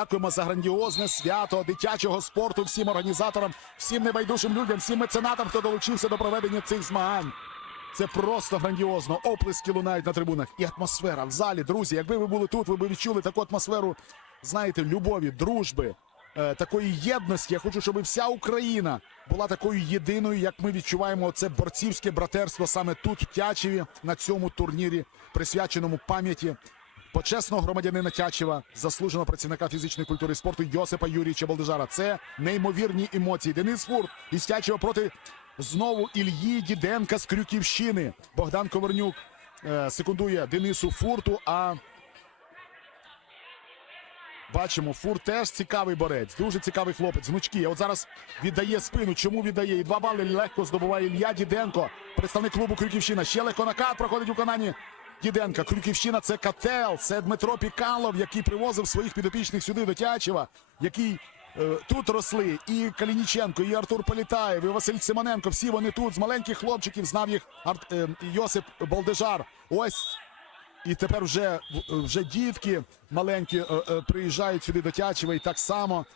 Дякуємо за грандіозне свято дитячого спорту всім організаторам, всім небайдужим людям, всім меценатам, хто долучився до проведення цих змагань. Це просто грандіозно. Оплески лунають на трибунах. І атмосфера в залі, друзі. Якби ви були тут, ви б відчули таку атмосферу, знаєте, любові, дружби, е, такої єдності. Я хочу, щоб вся Україна була такою єдиною, як ми відчуваємо це борцівське братерство саме тут, в Тячеві, на цьому турнірі, присвяченому пам'яті почесного громадянина Тячева, заслуженого працівника фізичної культури і спорту Йосипа Юрійовича Балдежара. Це неймовірні емоції. Денис Фурт із Тячева проти знову Ільї Діденка з Крюківщини. Богдан Ковернюк е, секундує Денису Фурту. А бачимо, Фурт теж цікавий борець, дуже цікавий хлопець. Гнучкий. От зараз віддає спину. Чому віддає? І два бали легко здобуває Ілья Діденко, представник клубу Крюківщина. Ще легко накат проходить у виконанні Діденка. Крюківщина це Кател, це Дмитро Пікалов, який привозив своїх підопічних сюди до Тячева, який е, тут росли. І Калініченко, і Артур Політаєв, і Василь Симоненко. Всі вони тут з маленьких хлопчиків знав їх Арт, е, Йосип Балдежар. Ось і тепер вже, вже дітки маленькі е, е, приїжджають сюди до Тячева і так само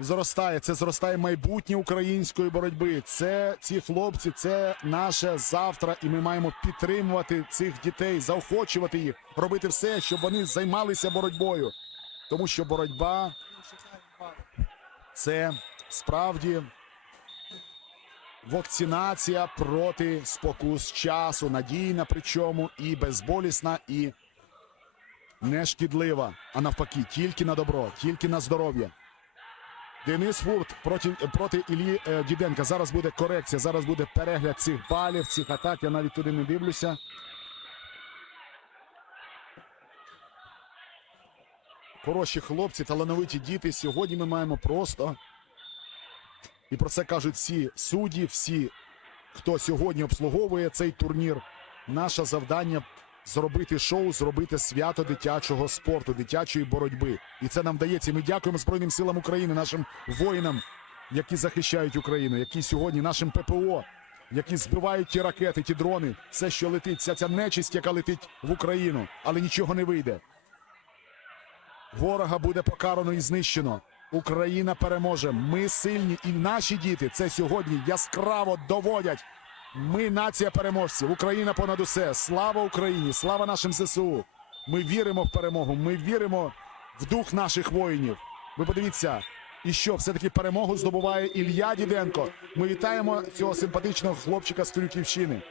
зростає. Це зростає майбутнє української боротьби. Це ці хлопці, це наше завтра, і ми маємо підтримувати цих дітей, заохочувати їх, робити все, щоб вони займалися боротьбою. Тому що боротьба це справді вакцинація проти спокус часу, надійна, причому і безболісна, і нешкідлива. А навпаки, тільки на добро, тільки на здоров'я. Денис Фурт проти, проти Іллі е, Діденка. Зараз буде корекція, зараз буде перегляд цих балів, цих атак. Я навіть туди не дивлюся. Хороші хлопці, талановиті діти. Сьогодні ми маємо просто. І про це кажуть всі судді, всі, хто сьогодні обслуговує цей турнір. Наше завдання зробити шоу, зробити свято дитячого спорту, дитячої боротьби. І це нам вдається. Ми дякуємо Збройним силам України, нашим воїнам, які захищають Україну, які сьогодні нашим ППО, які збивають ті ракети, ті дрони, все, що летить, вся ця нечисть, яка летить в Україну, але нічого не вийде. Ворога буде покарано і знищено. Україна переможе. Ми сильні, і наші діти це сьогодні яскраво доводять. Ми нація переможців. Україна понад усе. Слава Україні! Слава нашим ЗСУ! Ми віримо в перемогу. Ми віримо в дух наших воїнів. Ви подивіться, і що все-таки перемогу здобуває Ілья Діденко. Ми вітаємо цього симпатичного хлопчика з Крюківщини.